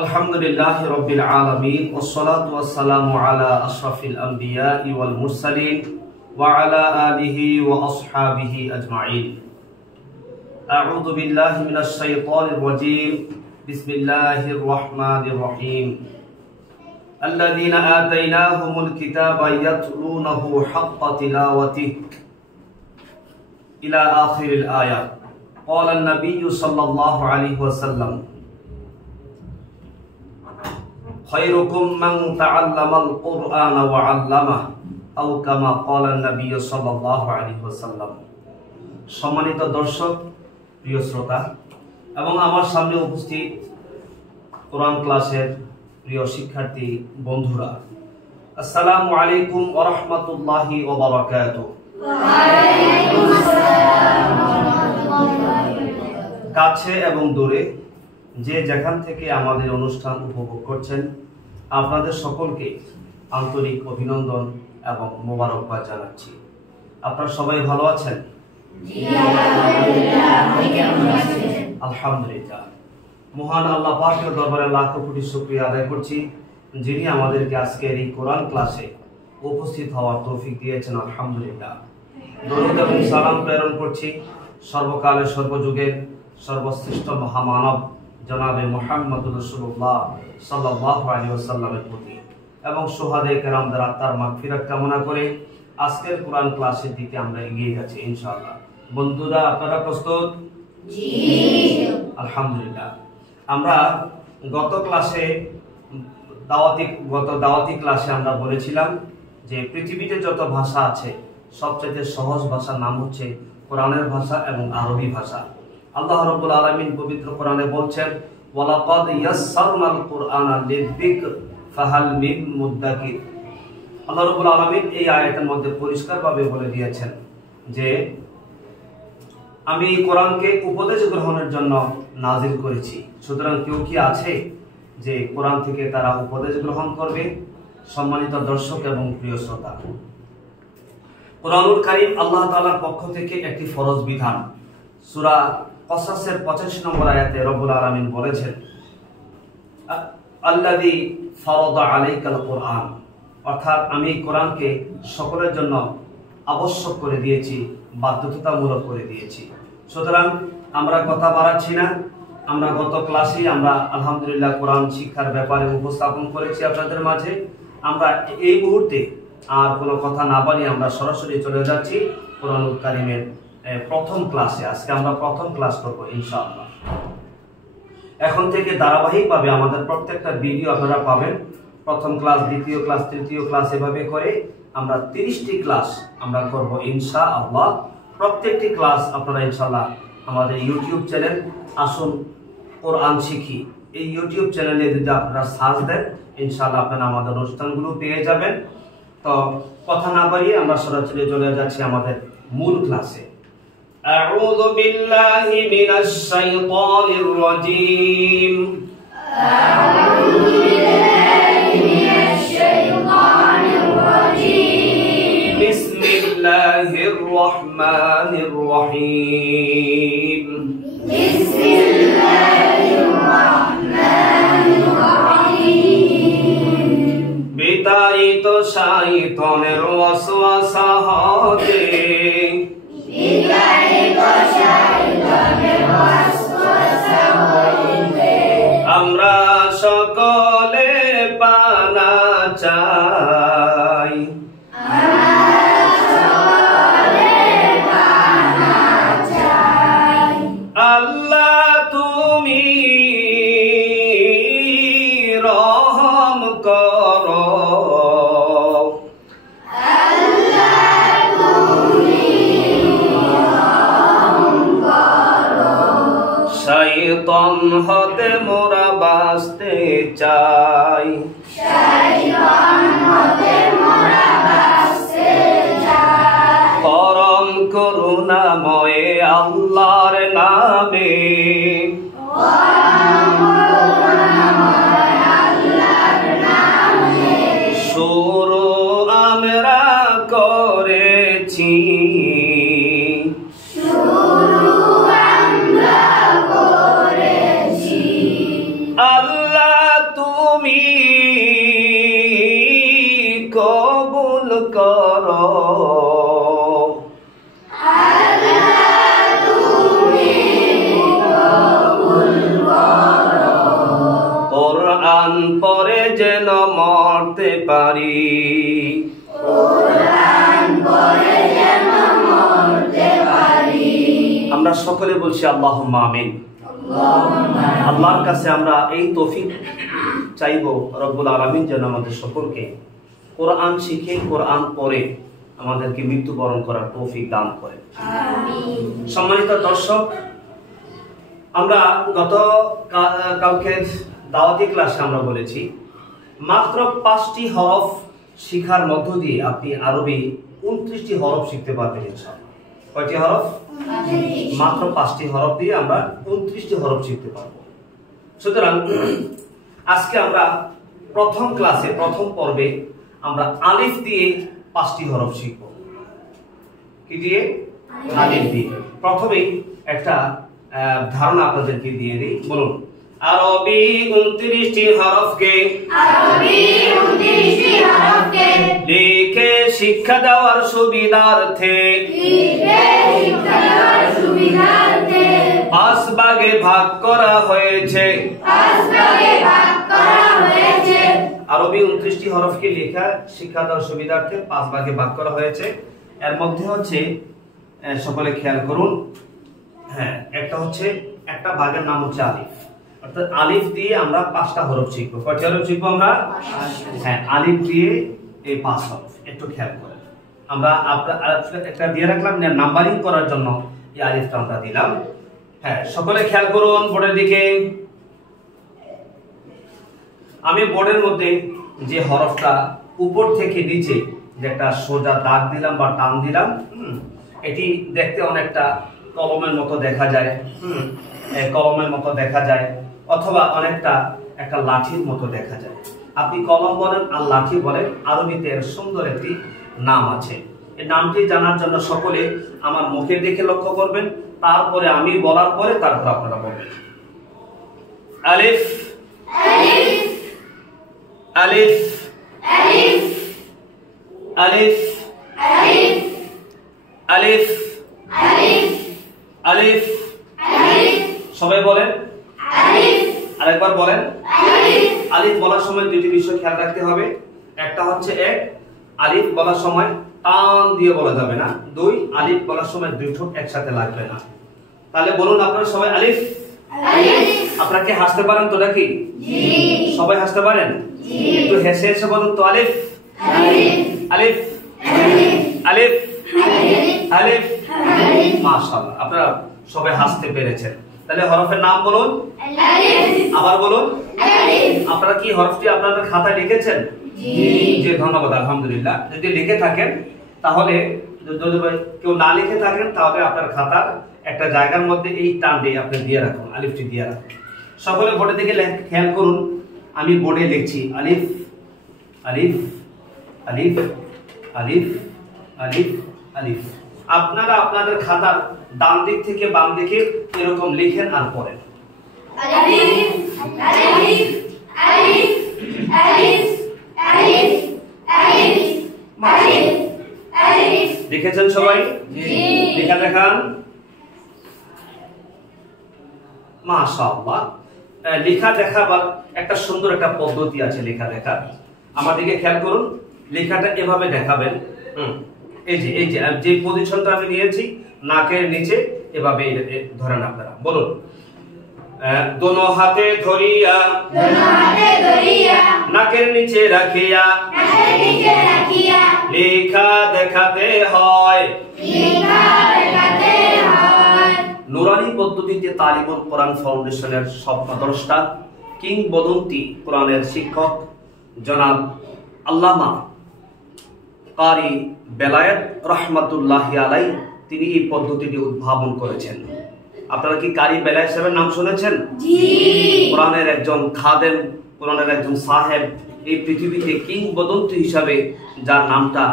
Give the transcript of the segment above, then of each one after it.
আলহামদুলিল্লাহি রাব্বিল আলামিন ওয়াসসালাতু ওয়াসসালামু আলা আশরাফিল আমবিয়াই ওয়াল মুরসালিন ওয়া আলা আলিহি ওয়া আসহাবিহি আজমাইন। আউযু বিল্লাহি মিনাশ শাইতানির রাজীম। বিসমিল্লাহির রহমানির রহিম। আল্লাযীনা আতাইনাহুমুল কিতাবা ইয়াতলুনাহু হাক্কা তিলাওয়াতিহি ইলা আখিরিল আয়াত। ক্বালা আন-নাবিয়্যু সাল্লাল্লাহু আলাইহি ওয়াসাল্লাম খায়রুকুম মান তাআল্লামাল কুরআনা ওয়া 'আল্লামাহু আও কামা ক্বালা আন-নাবিয়্যু সাল্লাল্লাহু আলাইহি ওয়াসাল্লাম। সম্মানিত দর্শক, প্রিয় শ্রোতা এবং আমার সামনে উপস্থিত কোরআন ক্লাসের প্রিয় শিক্ষার্থী বন্ধুরা, আসসালামু আলাইকুম ওয়া রাহমাতুল্লাহি ওয়া বারাকাতুহু। ওয়া আলাইকুম আসসালাম ওয়া রাহমাতুল্লাহি ওয়া বারাকাতুহু। কাছে এবং দূরে যে যেখান থেকে আমাদের অনুষ্ঠান উপভোগ করছেন, আপনাদের সকলকে আন্তরিক অভিনন্দন এবং মোবারকবাদ জানাচ্ছি। আপনারা সবাই ভালো আছেন? জি আলহামদুলিল্লাহ। আপনি কেমন আছেন? আলহামদুলিল্লাহ। মহান আল্লাহ পাকের দরবারে লাখো কোটি শুকরিয়া আদায় করছি, যিনি আমাদেরকে আজকের এই কোরআন ক্লাসে উপস্থিত হওয়ার তৌফিক দিয়েছেন। আলহামদুলিল্লাহ। দরুদ এবং সালাম প্রেরণ করছি সর্বকালের সর্বযুগের সর্বশ্রেষ্ঠ মহামানব জনাবে মুহাম্মদুর রাসূলুল্লাহ সাল্লাল্লাহু আলাইহি ওয়াসাল্লামের প্রতি এবং শুহাদায়ে কেরামদের আত্মার মাগফিরাত কামনা করে আজকের কোরআন ক্লাসের দিকে আমরা এগিয়ে যাচ্ছি ইনশাআল্লাহ। বন্ধুরা, আপনারা প্রস্তুত? জি আলহামদুলিল্লাহ। আমরা গত দাওয়াতি ক্লাসে আমরা বলেছিলাম যে পৃথিবীতে যত ভাষা আছে সবচেয়ে সহজ ভাষার নাম হচ্ছে কোরআনের ভাষা এবং আরবি ভাষা। আল্লাহ রাব্বুল আলামিন পবিত্র কোরআনে বলছেন, ওয়ালাকাদ ইয়াসসারনাল কুরআনা লিযিকর ফাহাল মিন মুদ্দাকির। আল্লাহ রাব্বুল আলামিন এই আয়াতের মধ্যে পরিষ্কারভাবে বলে দিয়েছেন যে আমি এই কোরআনকে উপদেশ গ্রহণের জন্য নাজিল করেছি। সুতরাং কেউ কি আছে যে কোরআন থেকে তারা উপদেশ গ্রহণ করবে? সম্মানিত দর্শক এবং প্রিয় শ্রোতা, কোরআনুল কারীম আল্লাহ তাআলার পক্ষ থেকে একটি ফরজ বিধান। সূরা কসাসের 85 নম্বর আয়াতে রব্বুল আলামিন বলেছেন, আল্লাযী ফারাদা আলাইকাল কুরআন, অর্থাৎ আমি কোরআনকে সকলের জন্য আবশ্যক করে দিয়েছি, বাধ্যতামূলক করে দিয়েছি। সুতরাং আমরা কথা বাড়াচ্ছি না। আমরা গত ক্লাসে আমরা আলহামদুলিল্লাহ কোরআন শিক্ষার ব্যাপারে উপস্থাপন করেছি আপনাদের মাঝে। আমরা এই মুহূর্তে আর কোনো কথা না বাড়িয়ে আমরা সরাসরি চলে যাচ্ছি কোরআনুল কারীমের প্রথম ক্লাসে। আজকে আমরা প্রথম ক্লাস করব ইনশাআল্লাহ। এখন থেকে ধারাবাহিকভাবে আমাদের প্রত্যেকটা ভিডিও আপনারা পাবেন। প্রথম ক্লাস, দ্বিতীয় ক্লাস, তৃতীয় ক্লাস, এভাবে করে আমরা 30টি ক্লাস আমরা করব ইনশাআল্লাহ। প্রত্যেকটি ক্লাস আপনারা ইনশাআল্লাহ আমাদের ইউটিউব চ্যানেল আসুন কোরআন শিখি, এই ইউটিউব চ্যানেলে যদি আপনারা সার্চ দেন ইনশাআল্লাহ আপনারা আমাদের অনুষ্ঠানগুলো পেয়ে যাবেন। তো কথা না বাড়িয়ে আমরা সরাসরি চলে যাচ্ছি আমাদের মূল ক্লাসে। আউযু বিল্লাহি মিনাশ শাইতানির রাজীম। আউযু বিল্লাহি মিনাশ শাইতানির রাজীম। বিসমিল্লাহির রহমানির রহিম। বিসমিল্লাহির রহমানির রহিম। বিতাড়িত শয়তানের ওয়াসওয়াসা হতে আমরা সকলে পানা চাই। আল্লাহ তুমি রহম করো। শয়তান হতে মোরা বাঁচতে চাই। পরম করুণাময় আল্লাহর নামে শুরু আমরা করেছি। আল্লাহ তুমি কবুল করো, কোরআন পড়ে যেন মরতে পারি, আমরা সকলে বলছি আল্লাহুম্মা আমিন। আল্লাহর কাছে আমরা এই তৌফিক চাইবো, রব্বুল আলামিন যেন আমাদের সকলকে কোরআন শিখে কোরআন পড়ে আমাদেরকে মৃত্যুবরণ করার তৌফিক দান করেন। সম্মানিত দর্শক, আমরা গত কালকের দাওয়াতি ক্লাসে আমরা বলেছি মাত্র 5টি হরফ শিখার মধ্য দিয়ে আপনি আরবি 29টি হরফ শিখতে পারবেন ইনশাআল্লাহ। কয়টি হরফ? মাত্র 5টি হরফ দিয়ে আমরা 29টি হরফ শিখতে পারবো। সুতরাং আজকে আমরা প্রথম ক্লাসে প্রথম পর্বে আমরা আলিফ দিয়ে 5টি হরফ শিখব। কি দিয়ে? আলিফ দিয়ে। প্রথমেই একটা ধারণা আপনাদেরকে দিয়ে দিই। বলুন, আরবি 29টি হরফকে লিখে শিক্ষা দেওয়ার সুবিধার্থে 5 ভাগে ভাগ করা হয়েছে। আরবি 29টি হরফকে লেখা শিক্ষা দেওয়ার সুবিধার্থে 5 ভাগে ভাগ করা হয়েছে। এর মধ্যে হচ্ছে সকলে খেয়াল করুন, হ্যাঁ, একটা হচ্ছে একটা ভাগের নাম হচ্ছে আলিফ, অর্থাৎ আলিফ দিয়ে আমরা 5টা হরফ শিখবো। কয়টা হরফ শিখবো আমরা? হ্যাঁ, আলিফ দিয়ে এই 5 হরফ। একটু খেয়াল করেন, আমরা একটা দিয়ে রাখলাম নাম্বারিং করার জন্য এই আলিফটা আমরা দিলাম। হ্যাঁ, সকলে খেয়াল করুন বোর্ডের দিকে। আমি বোর্ডের মধ্যে যে হরফটা উপর থেকে নিচে যে একটা সোজা দাগ দিলাম বা টান দিলাম, এটি দেখতে অনেকটা কলমের মতো দেখা যায়, কলমের মতো দেখা যায়, অথবা অনেকটা একটা লাঠির মতো দেখা যায়। আপনি কলম বলেন আর লাঠি বলেন, আরবিতে এর সুন্দর একটি নাম আছে। এই নামটি জানার জন্য সকলে আমার মুখের দিকে লক্ষ্য করবেন, তারপরে আমি বলার পরে তারপর আপনারা বলবেন। আলিফ, আলিফ, আলিফ, আলিফ, আলিফ। সবাই বলেন আরেকবার বলেন। আলিফ বলার সময় দুটি বিষয় খেয়াল রাখতে হবে। একটা হচ্ছে আলিফ বলার সময় টান দিয়ে বলা যাবে না। 2, আলিফ বলার সময় দুই ঠোঁট একসাথে লাগবে না। তাহলে বলুন আপনারা সবাই আলিফ। আপনারা কি হাসতে পারেন তো নাকি? সবাই হাসতে পারেন? একটু হেসে হেসে বলুন তো, আলিফ, আলিফ, আলিফ, আলিফ। মাশাআল্লাহ, আপনারা সবাই হাসতে পেরেছেন। তাহলে হরফের নাম বলুন। আবার বলুন। আপনারা কি হরফটি আপনাদের খাতায় লিখেছেন? জি, ধন্যবাদ, আলহামদুলিল্লাহ। যদি লিখে থাকেন তাহলে, যদি কেউ না লিখে থাকেন তাহলে আপনার খাতার একটা জায়গার মধ্যে এই টান দিয়ে আপনি দিয়ে রাখুন, আলিফটি দিয়ে রাখুন। সকলে বোর্ডের দিকে খেয়াল করুন। আমি বোর্ডে লিখছি আলিফ, আলিফ, আলিফ, আলিফ, আলিফ, আলিফ। আপনারা আপনাদের খাতার ডান দিক থেকে বাম দিকে এরকম লিখেন আর পড়েন। আলিফ, আলিফ, আলিফ, আলিফ, আলিফ, আলিফ, আলিফ, আলিফ। লিখেছেন সবাই? জি। লেখা দেখান। মাশাআল্লাহ। লেখা দেখাবার একটা সুন্দর একটা পদ্ধতি আছে লেখা দেখার। আমার দিকে খেয়াল করুন, লেখাটা এভাবে দেখাবেন। এই যে যে পজিশনটা আমি নিয়েছি, নাকের নিচে এভাবে ধরেন আপনারা। বলুন, দোনো হাতে ধরিয়া, নাকের নিচে রাখিয়া, লেখা দেখাতে হয়। নুরানি পদ্ধতিতে তালিমুল কোরআন ফাউন্ডেশনের স্বপ্নদ্রষ্টা, কিংবদন্তি কোরআনের শিক্ষক জনাব আল্লামা কারি বেলায়েত রহমাতুল্লাহি আলাইহি তিনি এই পদ্ধতিটি উদ্ভাবন করেছেন। আপনারা কি কারি বেলায়েত সাহেবের নাম শুনেছেন? জি। কোরআনের একজন খাদেম, কোরআনের একজন সাহেব, এই পৃথিবীতে কিংবদন্তি হিসাবে যার নামটা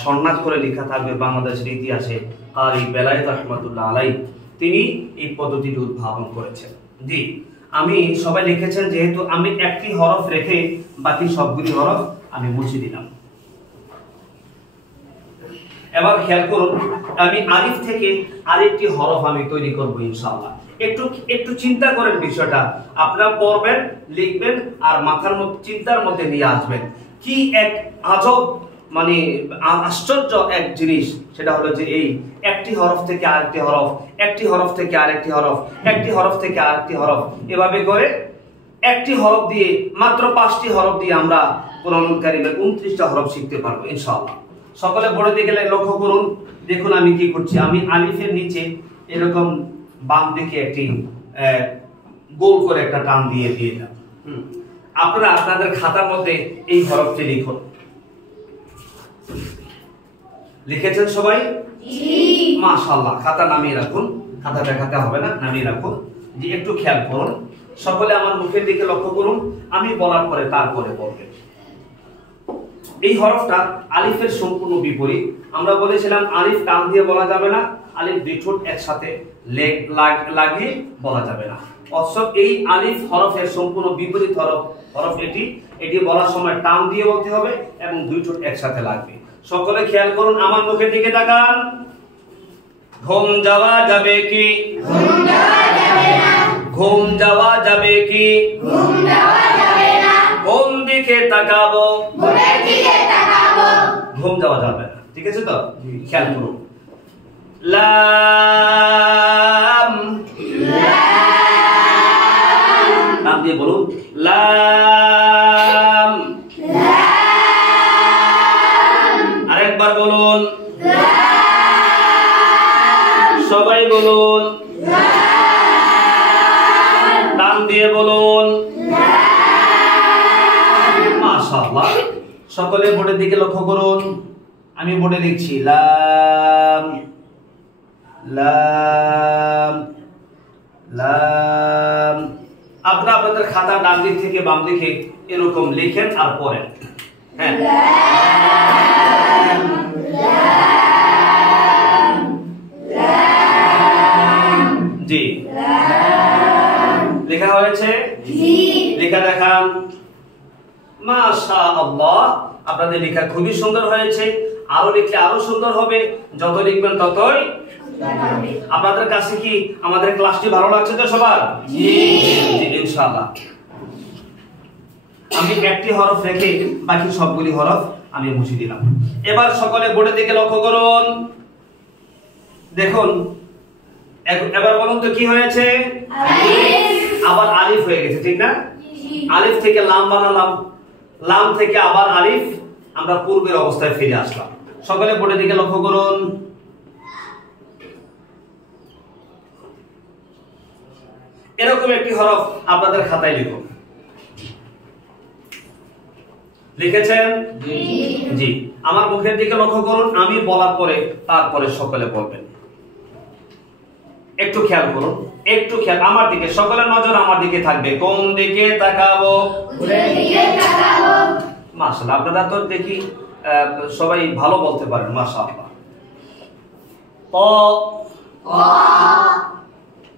স্বর্ণাক্ষরে করে লেখা থাকবে বাংলাদেশের ইতিহাসে, কারি বেলায়েত রহমাতুল্লাহ আলাইহি, তিনি এই পদ্ধতিটি উদ্ভাবন করেছেন। জি, আমি সবাই লিখেছেন, যেহেতু আমি একটি হরফ রেখে বাকি সবগুলি হরফ আমি মুছে দিলাম। এবার খেয়াল করুন, আমি আলিফ থেকে আরেকটি হরফ আমি তৈরি করব ইনশাআল্লাহ। একটু চিন্তা করেন বিষয়টা, আপনারা পড়বেন, লিখবেন আর মাথার মধ্যে চিন্তার মধ্যে নিয়ে আসবেন। কি এক আজব মানে আশ্চর্য এক জিনিস, সেটা হলো যে এই একটি হরফ থেকে আরেকটি হরফ, একটি হরফ থেকে আরেকটি হরফ, একটি হরফ থেকে আরেকটি হরফ, এভাবে করে একটি হরফ দিয়ে, মাত্র 5টি হরফ দিয়ে আমরা কোরআনুল কারীমের 29টা হরফ শিখতে পারবো ইনশাআল্লাহ। সকলে পড়ে দিকে লক্ষ্য করুন, দেখুন আমি কি করছি। আমি আলিফের নিচে এরকম বাম দিকে একটি গোল করে একটা টান দিয়ে দিলাম। আপনারা আপনাদের খাতার মধ্যে এই হরফটি লিখুন। লিখেছেন সবাই? জি মাশাআল্লাহ। খাতা নামিয়ে রাখুন, খাতা দেখাতে হবে না, নামিয়ে রাখুন। যে একটু খেয়াল করুন, সকলে আমার মুখের দিকে লক্ষ্য করুন, আমি বলার পরে তারপরে বলবেন। এই হরফটা আলিফের সম্পূর্ণ বিপরীত। আমরা বলেছিলাম আলিফ টান দিয়ে বলা যাবে না, আলিফ দুই ঠোঁট একসাথে লাগিয়ে বলা যাবে না। অথচ এই আলিফ হরফের সম্পূর্ণ বিপরীত হরফ এটি বলার সময় টান দিয়ে বলতে হবে এবং দুই ঠোঁট একসাথে লাগবে। সকলে খেয়াল করুন, আমার মুখের দিকে তাকান। ঘুম যাওয়া যাবে কি? ঘুম যাওয়া যাবে না। ঘুম যাওয়া যাবে কি? ঘুম যাওয়া যাবে না। কোন দিকে তাকাবো? ভোরের দিকে তাকাবো। ঘুম যাওয়া যাবে না, ঠিক আছে তো? খেয়াল করুন। লাম, নাম দিয়ে বলুন। লাম, আরেকবার বলুন। সবাই বলুন। নাম দিয়ে বলুন। মাশাআল্লাহ। সকলে বোর্ডের দিকে লক্ষ্য করুন, আমি বোর্ডে লিখছি লাম লাম লাম। আপনারা আপনাদের খাতা ডান দিক থেকে বাম দিকে এরকম লিখেন আর পড়েন। হ্যাঁ, জি লেখা হয়েছে? জি। লেখা দেখান। মাশাআল্লাহ, আপনাদের লেখা খুবই সুন্দর হয়েছে। আরো লিখলে আরো সুন্দর হবে, যত লিখবেন ততই। আপনাদের কাছে কি আমাদের ক্লাসটি ভালো লাগছে তো সবার? জি ইনশাআল্লাহ। আমি একটি হরফ রেখে বাকি সবগুলি হরফ আমি মুছে দিলাম। এবার সকলে বোর্ডের দিকে লক্ষ্য করুন, দেখুন। এবার বলুন তো কি হয়েছে? আবার আলিফ হয়ে গেছে, ঠিক না? আলিফ থেকে লাম বানালাম, লাম থেকে আবার আলিফ, আমরা পূর্বের অবস্থায় ফিরে আসলাম। সকলে বোর্ডের দিকে লক্ষ্য করুন। এরকম একটি হরফ আপনাদের খাতায় লিখুন। লিখেছেন? জি। আমার মুখের দিকে লক্ষ্য করুন, আমি বলার পরে তারপরে সকলে বলবেন। একটু খেয়াল করুন, একটু খেয়াল আমার দিকে, সকলের নজর আমার দিকে থাকবে। কোন দিকে তাকাবো? ভোরের দিকে তাকাবো। মাশাআল্লাহ, আপনারা তো দেখি সবাই ভালো বলতে পারেন, মাশাআল্লাহ। ত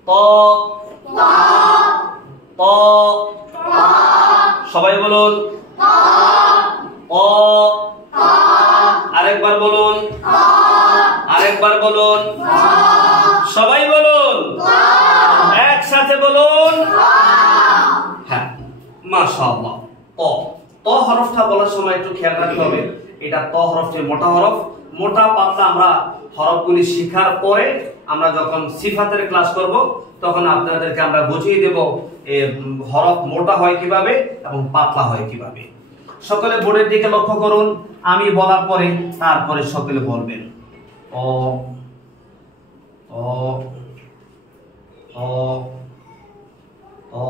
ত ত সবাই বলুন। ও, আরেকবার বলুন, আরেকবার বলুন, সবাই বলুন, একসাথে বলুন। হ্যাঁ, মাশাআল্লাহ। ত হরফটা বলার সময় একটু খেয়াল রাখতে হবে, এটা ত হরফটি মোটা হরফ। মোটা পাতলা আমরা হরফগুলি শেখার পরে আমরা যখন সিফাতের ক্লাস করব তখন আপনাদেরকে আমরা বুঝিয়ে দেব হরফ মোটা হয় কিভাবে এবং পাতলা হয় কিভাবে। সকলে বোর্ডের দিকে লক্ষ্য করুন, আমি বলার পরে তারপরে সকলে বলবেন। ও ও ও ও।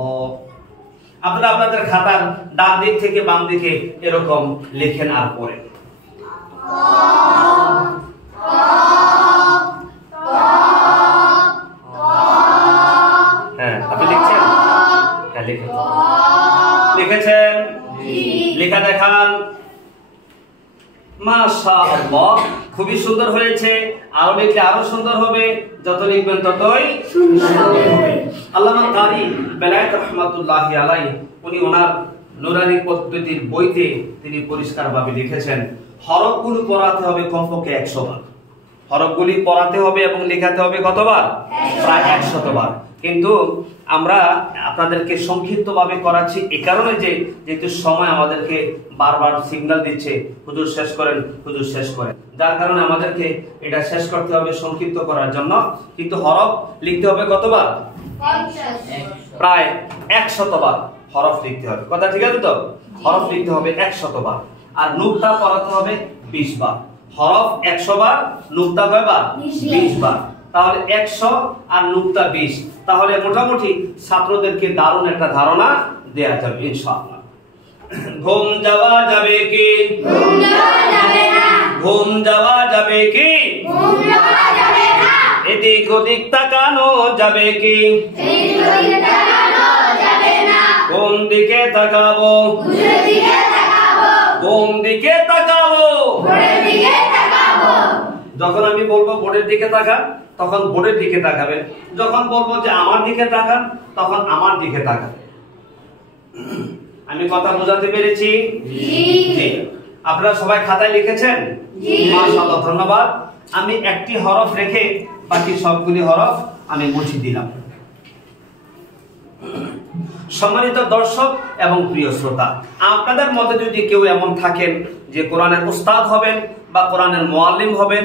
আপনারা আপনাদের খাতার ডান দিক থেকে বাম দিকে এরকম লেখেন আর পড়েন। হ্যাঁ, আপনি লিখছেন? হ্যাঁ, লিখেছেন? লেখা দেখান। মাশাআল্লাহ, খুবই সুন্দর হয়েছে। আরো লিখলে আরো সুন্দর হবে, যত লিখবেন ততই সুন্দর হবে। আল্লামা কারি বেলায়েত রাহমাতুল্লাহি আলাইহি উনি ওনার নুরানি পদ্ধতির বইতে তিনি পরিষ্কারভাবে লিখেছেন, হরফগুলো পড়াতে হবে কমপক্ষে 100 বার। হরফগুলি পড়াতে হবে এবং লেখাতে হবে কতবার? প্রায় 100 বার। কিন্তু আমরা আপনাদেরকে সংক্ষিপ্তভাবে করাচ্ছি এই কারণে যে যেহেতু সময় আমাদেরকে বারবার সিগন্যাল দিচ্ছে, হুজুর শেষ করেন, হুজুর শেষ করেন, যার কারণে আমাদেরকে এটা শেষ করতে হবে সংক্ষিপ্ত করার জন্য। কিন্তু হরফ লিখতে হবে কতবার? প্রায় 100 বার হরফ লিখতে হবে। কথা ঠিক আছে তো? হরফ লিখতে হবে 100 বার। আর নুকতা পড়াতে হবে 20 বার। হরফ 100 বার, নুকতা কয়বার? 20 বার। তাহলে 100 আর নুকতা 20, তাহলে মোটামুটি ছাত্রদেরকে দারুণ একটা ধারণা দেয়া যাবে ইনশাআল্লাহ। ঘুম যাওয়া যাবে কি? ঘুম যাওয়া যাবে না। ঘুম যাওয়া যাবে কি? ঘুম যাওয়া যাবে না। এদিক ওদিক তাকানো যাবে কি? এদিক ওদিক তাকানো যাবে না। কোন দিকে তাকাবো? উজুর দিকে তাকাবো। কোন দিকে তাকাবো? বোর্ডের দিকে তাকাবো। যখন আমি বলবো বোর্ডের দিকে তাকান, তখন বোর্ডের দিকে তাকাবেন। যখন বলবো যে আমার দিকে তাকান, তখন আমার দিকে তাকাবেন। আমি কথা বোঝাতে পেরেছি? জি। আপনারা সবাই খাতায় লিখেছেন? জি। মাশাআল্লাহ, ধন্যবাদ। আমি একটি হরফ রেখে বাকি সবগুলি হরফ আমি মুছে দিলাম। সম্মানিত দর্শক এবং প্রিয় শ্রোতা, আপনাদের মধ্যে যদি কেউ এমন থাকেন যে কোরআনের উস্তাদ হবেন বা কোরআনের মুআল্লিম হবেন,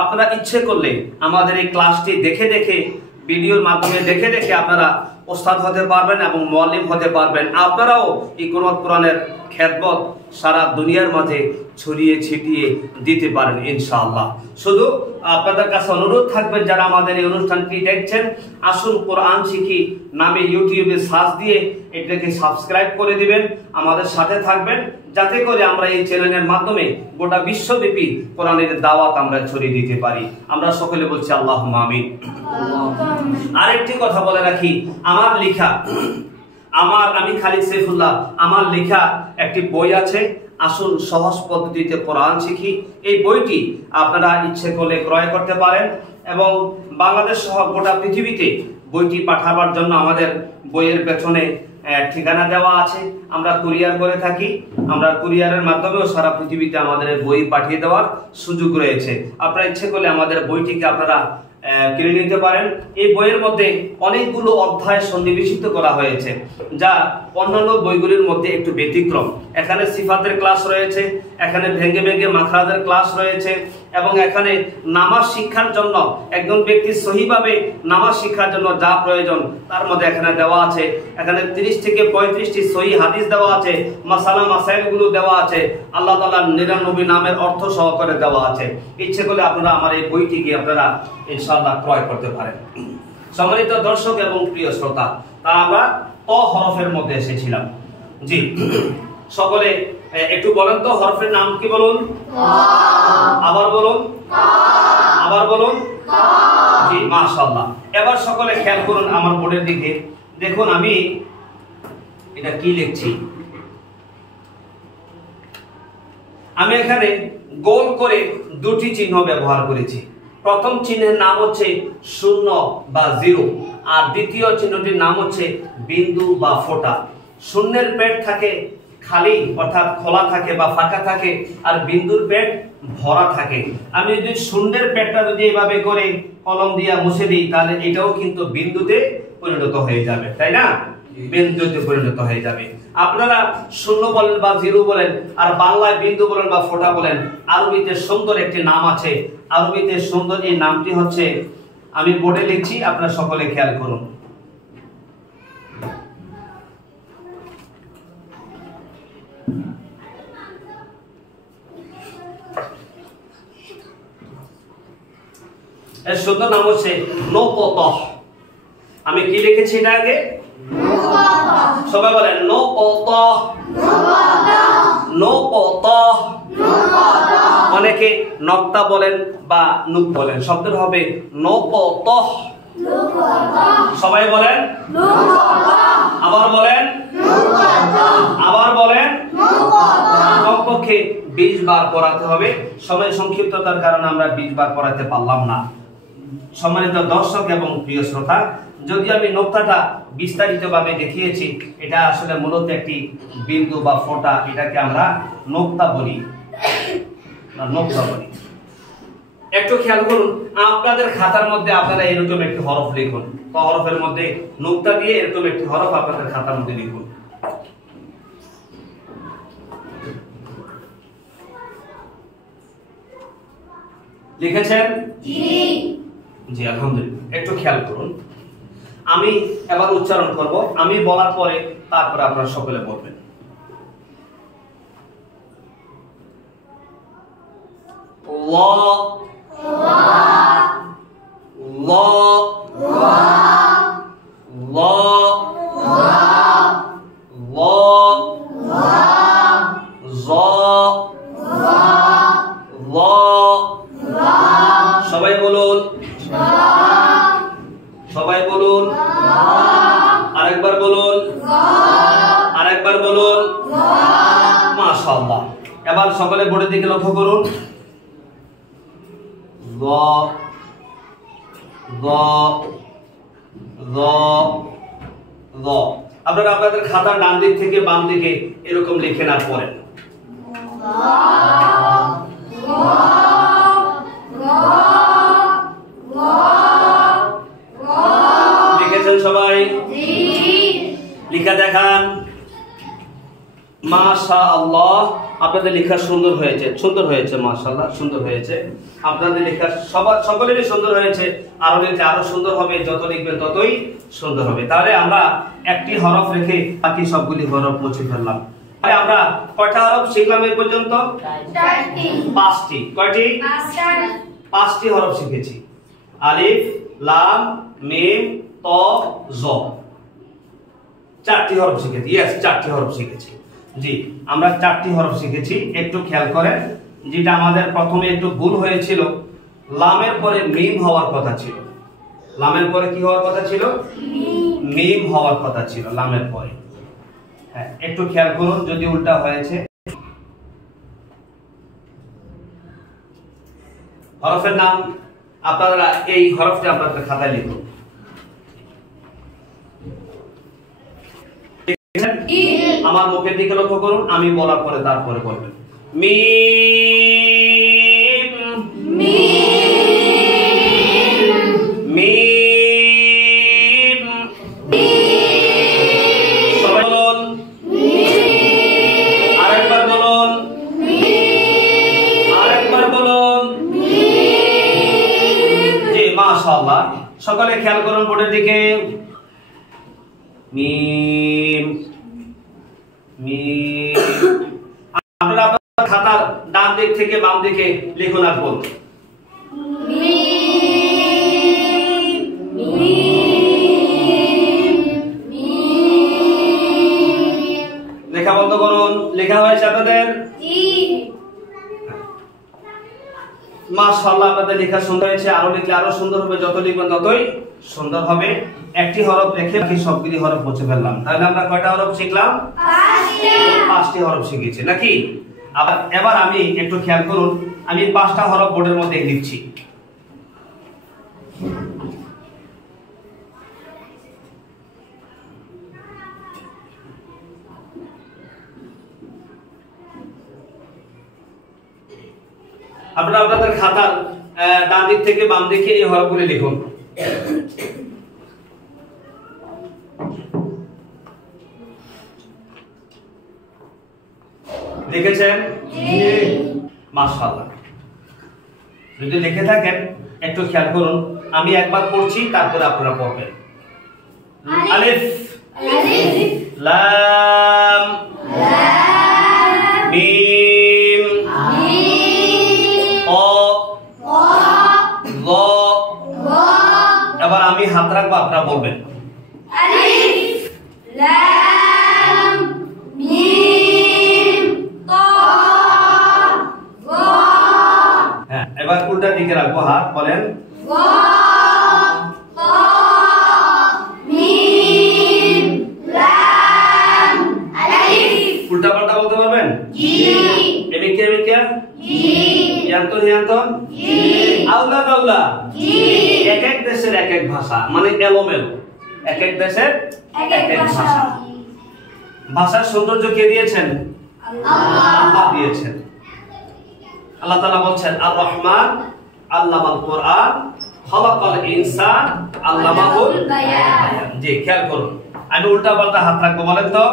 আপনারা ইচ্ছে করলে আমাদের এই ক্লাসটি দেখে দেখে, ভিডিওর মাধ্যমে দেখে দেখে আপনারা উস্তাদ হতে পারবেন এবং মুআল্লিম হতে পারবেন। আপনারাও এই কোরআনের খেদমত সারা দুনিয়ার মাঝে ছড়িয়ে ছিটিয়ে দিতে পারেন ইনশাআল্লাহ। শুধু আপনাদের কাছে অনুরোধ থাকবে, যারা আমাদের এই অনুষ্ঠানটি দেখছেন, আসুন কোরআন শিখি নামে ইউটিউবে সার্চ দিয়ে এটাকে সাবস্ক্রাইব করে দিবেন, আমাদের সাথে থাকবেন, যাতে করে আমরা এই চ্যানেলের মাধ্যমে গোটা বিশ্বব্যাপী কোরআনের দাওয়াত আমরা ছড়িয়ে দিতে পারি। আমরা সকলে বলছি আল্লাহুম্মা আমিন। আরেকটি কথা বলে রাখি, আমার লেখা, আমি খালিদ সাইফুল্লাহ, আমার লেখা একটি বই আছে, আসুন সহজ পদ্ধতিতে কোরআন শিখি। এই বইটি আপনারা ইচ্ছে করলে ক্রয় করতে পারেন এবং বাংলাদেশ সহ গোটা পৃথিবীতে বইটি পাঠাবার জন্য আমাদের বইয়ের পেছনে ঠিকানা দেওয়া আছে। আমরা কুরিয়ার করে থাকি, আমরা কুরিয়ারের মাধ্যমেও সারা পৃথিবীতে আমাদের বই পাঠিয়ে দেওয়ার সুযোগ রয়েছে। আপনারা ইচ্ছে করলে আমাদের বইটিকে আপনারা কিনে নিতে পারেন। এই বইয়ের মধ্যে অনেকগুলো অধ্যায় সন্নিবেশিত করা হয়েছে, যা অন্যান্য বইগুলির মধ্যে একটু ব্যতিক্রম। এখানে সিফাতের ক্লাস রয়েছে, এখানে ভেঙ্গে ভেঙ্গে মাখরাজের ক্লাস রয়েছে এবং এখানে নামাজ শিক্ষার জন্য, একজন ব্যক্তি সহিভাবে নামাজ শিক্ষার জন্য যা প্রয়োজন তার মধ্যে এখানে দেওয়া আছে। এখানে 30 থেকে 35টি সহি হাদিস দেওয়া আছে, মাসালা মাসাইলগুলো দেওয়া আছে, আল্লাহ তাআলার 99 নামের অর্থ সহকারে দেওয়া আছে। ইচ্ছে করলে আপনারা আমার এই বইটিকে আপনারা ইনশাআল্লাহ ক্রয় করতে পারেন। সম্মানিত দর্শক এবং প্রিয় শ্রোতা, তা আমরা হরফের মধ্যে এসেছিলাম। জি, সকলে একটু বলেন তো হরফের নাম কি বলুন? আবার বলুন, আবার বলুন। জি, মাশাআল্লাহ। এবার সকলে খেয়াল করুন আমার বোর্ডের দিকে, দেখুন আমি এটা কি লিখছি। আমি এখানে গোল করে দুটি চিহ্ন ব্যবহার করেছি। প্রথম চিহ্নের নাম হচ্ছে শূন্য বা জিরো, আর দ্বিতীয় চিহ্নটির নাম হচ্ছে বিন্দু বা ফোঁটা। শূন্যের পেট থাকে খালি, অর্থাৎ খোলা থাকে বা ফাঁকা থাকে, আর বিন্দুর পেট ভরা থাকে। আমি যদি শূন্যের পেটটা যদি এভাবে করে কলম দিয়ে মুছে দিই, তাহলে এটাও কিন্তু বিন্দুতে পরিণত হয়ে যাবে, তাই না? বিন্দুতে পরিণত হয়ে যাবে। আপনারা শূন্য বলেন বা জিরো বলেন, আর বাংলায় বিন্দু বলেন বা ফোঁটা বলেন, আরবিতে সুন্দর একটি নাম আছে। আরবিতে সুন্দর এই নামটি হচ্ছে, আমি বোর্ডে লিখছি, আপনারা সকলে খেয়াল করুন। এর সুন্দর নাম হচ্ছে নূকতা। আমি কি লিখেছি এটা আগে? সবাই বলেন নূকতা, নূকতা। অনেকে নক্তা বলেন বা নুক বলেন, শব্দটা হবে নূকতা। সবাই বলেন, আবার বলেন, আবার বলেন। কমপক্ষে 20 বার পড়াতে হবে। সময় সংক্ষিপ্ততার কারণে আমরা 20 বার পড়াতে পারলাম না। সম্মানিত দর্শক এবং প্রিয় শ্রোতা, যদি আমি নোক্তাটা বিস্তারিতভাবে দেখিয়েছি, এটা আসলে মূলত একটি বিন্দু বা ফোঁটা, এটাকে আমরা নোক্তা বলি। একটু খেয়াল করুন, আপনাদের খাতার মধ্যে আপনারা এরকম একটি হরফ লিখুন। তো হরফের মধ্যে নোক্তা দিয়ে এরকম একটি হরফ আপনাদের খাতার মধ্যে লিখুন। লিখেছেন? জি আলহামদুলিল্লাহ। একটু খেয়াল করুন, আমি এবার উচ্চারণ করব, আমি বলার পরে তারপরে আপনারা সকলে বলবেন। ল ল ল ল জ ল। সবাই বলুন, সবাই বলুন, আরেকবার বলুন, আরেকবার বলুন। মাশাআল্লাহ। এবার সকলে বোর্ডের দিকে লক্ষ্য করুন। গ গ গ গ। আপনারা আপনাদের খাতার ডান দিক থেকে বাম দিকে এরকম লিখেন আর পড়েন। লিখেছেন সবাই? লিখা দেখান। মাশাআল্লাহ, আপনাদের লেখা সুন্দর হয়েছে, সুন্দর হয়েছে, মাশাআল্লাহ, সুন্দর হয়েছে। আপনাদের লেখা সকলেরই সুন্দর হয়েছে। আরো লিখলে আরো সুন্দর হবে, যত লিখবেন ততই সুন্দর হবে। তাহলে আমরা একটি হরফ রেখে বাকি সবগুলি হরফ মুছে ফেললাম। তাহলে আমরা কয়টা হরফ শিখলাম এই পর্যন্ত? 5টি। কয়টি? 5টি হরফ শিখেছি। আলিফ, লাম, মিম, ত, জ। 4টি হরফ শিখেছি। ইয়েস, 4টি হরফ শিখেছি। জি, আমরা 4টি হরফ শিখেছি। একটু খেয়াল করেন, যেটা আমাদের প্রথমে একটু ভুল হয়েছিল, লামের পরে মিম হওয়ার কথা ছিল। লামের পরে কি হওয়ার কথা ছিল? মিম হওয়ার কথা ছিল লামের পরে। হ্যাঁ, একটু খেয়াল করুন যদি উল্টা হয়েছে। হরফের নাম আপনারা এই হরফটা আপনাদের খাতায় লিখুন। আমার মুখের দিকে লক্ষ্য করুন, আমি বলার পরে তারপরে বলবেন। মিম মিম। সবাই বলুন, আরেকবার বলুন, আরেকবার বলুন। জি মাশাআল্লাহ। সকলে খেয়াল করুন বোর্ডের দিকে। মিম মিম। আপনারা আপনার খাতার ডান দিক থেকে বাম দিকে লিখুন আর বলুন। লেখা বন্ধ করুন। লেখা হয়েছে আপনাদের? মাশাআল্লাহ, আপনাদের লেখা সুন্দর হয়েছে। আরো লিখলে আরো সুন্দর হবে, যত লিখবেন ততই সুন্দর হবে। একটি হরফ রেখে বাকি সবগুলি হরফ মুছে ফেললাম। তাহলে আমরা কয়টা হরফ শিখলাম? 5টি হরফ শিখেছি নাকি? এবার আমি একটু খেয়াল করুন, আমি 5টা হরফ বোর্ডের মধ্যে লিখছি। আপনারা আপনাদের খাতার ডান দিক থেকে বাম দিকে এই হরফগুলি লিখুন। লিখেছেন? মাশাআল্লাহ। যদি লিখে থাকেন একটু খেয়াল করুন, আমি একবার পড়ছি তারপরে আপনারা পড়বেন। আলিফ, লাম, মিম, ও, ল। এবার আমি হাত রাখবো, আপনারা বলবেন। আলিফ, লাম, মিম, ত, গ। হ্যাঁ, এবার উল্টা দিকে রাখবো হাত, বলেন। গ, ত, মিম, লাম, আলিফ। উল্টা পাল্টা বলতে পারবেন? জি। Demikian. Yanton. Aula. এক দেশের এক ভাষা, মানে এলোমেলো। এক দেশের এক ভাষা। ভাষার সৌন্দর্য কে দিয়েছেন? আল্লাহ দিয়েছেন। আল্লাহ তাআলা বলছেন আর রহমান আল্লামাল কোরআন খালাকাল ইনসান আল্লামাহুল বায়ান। জি, খেয়াল করুন, আমি উল্টা পাল্টা হাত রাখবো, বলেন তো।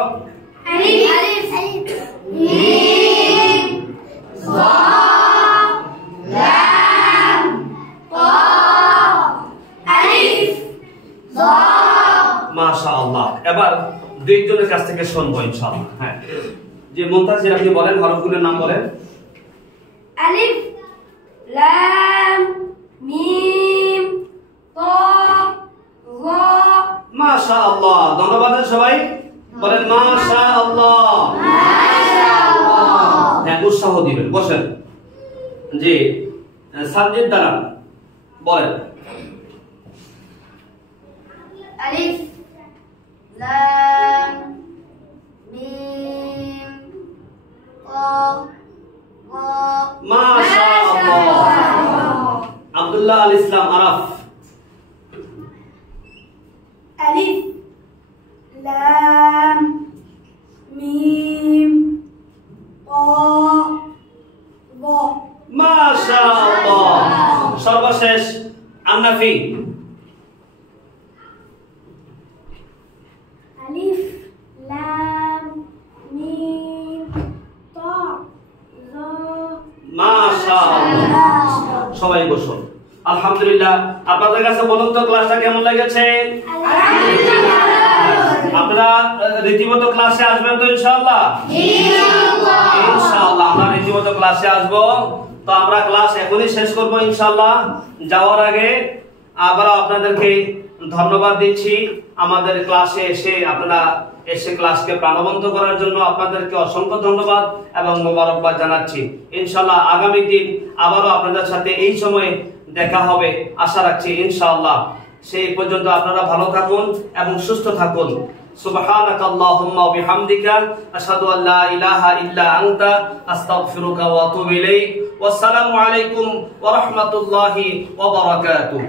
আলিফ মিম রা লাম তা আলিফ রা। মাশাআল্লাহ। এবার দুইজনের কাছ থেকে শুনবো ইনশাআল্লাহ। হ্যাঁ, যে মুনতাসির আপনি বলেন, হরফগুলোর নাম বলেন। আলিফ লাম মিম তা রা। মাশাআল্লাহ, ধন্যবাদ সবাই, বলেন মাশাআল্লাহ। হ্যাঁ, উৎসাহ দিবেন, বসেন। জি, সাবজেক্ট দ্বারা বলেন। আলিফ লাম মিম তা রা। মাশাআল্লাহ। আব্দুল্লাহ আল ইসলাম আরাফ। আলিফ লাম মিম তা রা। মাশাআল্লাহ। সর্বশেষ আন্নাফি। আলিফ লাম মিম তা রা। মাশাআল্লাহ। সবাই বসুন। আলহামদুলিল্লাহ। আপনাদের কাছে বলুন তো, ক্লাসটা কেমন লেগেছে? আপনারা রীতিমতো ক্লাসে আসবেন তো ইনশাআল্লাহ? ইনশাআল্লাহ আমরা রীতিমতো ক্লাসে আসবো। তো আমরা ক্লাস এখনই শেষ করব ইনশাআল্লাহ। যাওয়ার আগে আবার আপনাদেরকে ধন্যবাদ দিচ্ছি আমাদের ক্লাসে আপনারা এসে ক্লাসকে প্রাণবন্ত করার জন্য আপনাদেরকে অসংখ্য ধন্যবাদ এবং মোবারকবাদ জানাচ্ছি। ইনশাআল্লাহ আগামী দিন আবারও আপনাদের সাথে এই সময়ে দেখা হবে আশা রাখছি ইনশাআল্লাহ। সেই পর্যন্ত আপনারা ভালো থাকুন এবং সুস্থ থাকুন। সুবহানাকাল্লাহুম্মা ওয়া বিহামদিকা আশহাদু আল্লা ইলাহা ইল্লা আনতা আস্তাগফিরুকা ওয়া আতুবু ইলাইক। ওয়াসসালামু আলাইকুম ওয়া রাহমাতুল্লাহি ওয়া বারাকাতুহু।